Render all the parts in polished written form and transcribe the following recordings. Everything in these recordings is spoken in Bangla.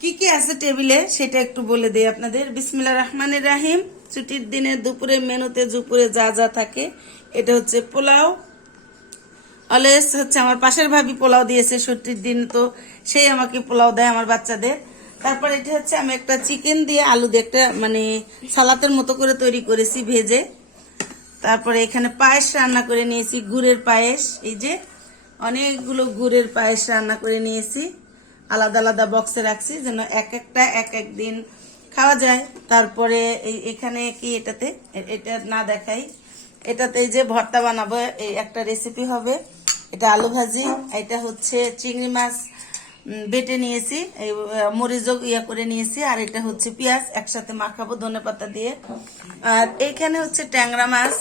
কি কি আছে টেবিলে সেটা একটু বলে দেই আপনাদের। বিসমিল্লাহির রহমানির রহিম। ছুটির দিনে দুপুরের মেনুতে দুপুরে যা যা থাকে, এটা হচ্ছে পোলাও। অলওয়েজ হচ্ছে আমার পাশের ভাবি পোলাও দিয়েছে ছুটির দিন, তো সেই আমাকে পোলাও দেয় আমার বাচ্চাদের। তারপর এটা হচ্ছে আমি একটা চিকেন দিয়ে আলু দিয়ে একটা মানে সালাতের মতো করে তৈরি করেছি ভেজে। তারপরে এখানে পায়েস রান্না করে নিয়েছি, গুড়ের পায়েস। এই যে অনেকগুলো গুড়ের পায়েস রান্না করে নিয়েছি, আলাদা আলাদা বক্সে রাখছি যেন এক একটা এক এক দিন খাওয়া যায়। তারপরে এখানে কি এটাতে এটা না দেখাই, এটাতে এই যে ভর্তা বানাবো, এই একটা রেসিপি হবে। এটা আলু ভাজি, এটা হচ্ছে চিংড়ি মাছ বেটে নিয়েছি, এই মরিচও ইয়া করে নিয়েছি, আর এটা হচ্ছে পেঁয়াজ একসাথে মাখাবো ধনেপাতা দিয়ে। আর এইখানে হচ্ছে ট্যাংরা মাছ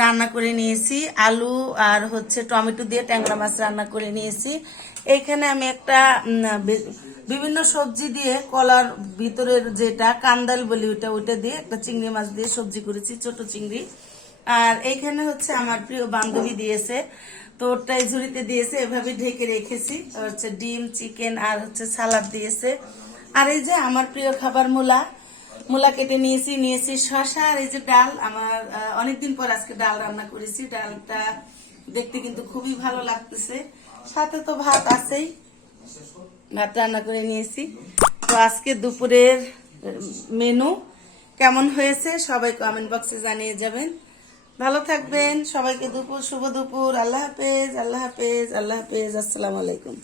রান্না করে নিয়েছি, আলু আর হচ্ছে টমেটো দিয়ে ট্যাংরা মাছ রান্না করে নিয়েছি। এইখানে আমি একটা বিভিন্ন সবজি দিয়ে কলার ভিতরের যেটা কান্দাল বলি ওইটা দিয়ে একটা চিংড়ি মাছ দিয়ে সবজি করেছি, ছোট চিংড়ি। আর এইখানে হচ্ছে আমার প্রিয় বান্ধবী দিয়েছে, তো ওটাই ঝুড়িতে দিয়েছে, এভাবে ঢেকে রেখেছি। হচ্ছে ডিম, চিকেন আর হচ্ছে সালাদ দিয়েছে। আর এই যে আমার প্রিয় খাবার মূলা কেটে নিয়েছি শশা। আর এই যে ডাল, আমার অনেকদিন পর আজকে ডাল রান্না করেছি, ডালটা দেখতে কিন্তু খুবই ভালো লাগতেছে। সাথে তো ভাত আছেই, ভাত রান্না করে নিয়েছি। তো আজকে দুপুরের মেনু কেমন হয়েছে সবাই কমেন্ট বক্সে জানিয়ে যাবেন। ভালো থাকবেন, সবাইকে শুভ দুপুর। আল্লাহ হাফেজ, আল্লাহ হাফেজ, আল্লাহ হাফেজ, আসসালামু আলাইকুম।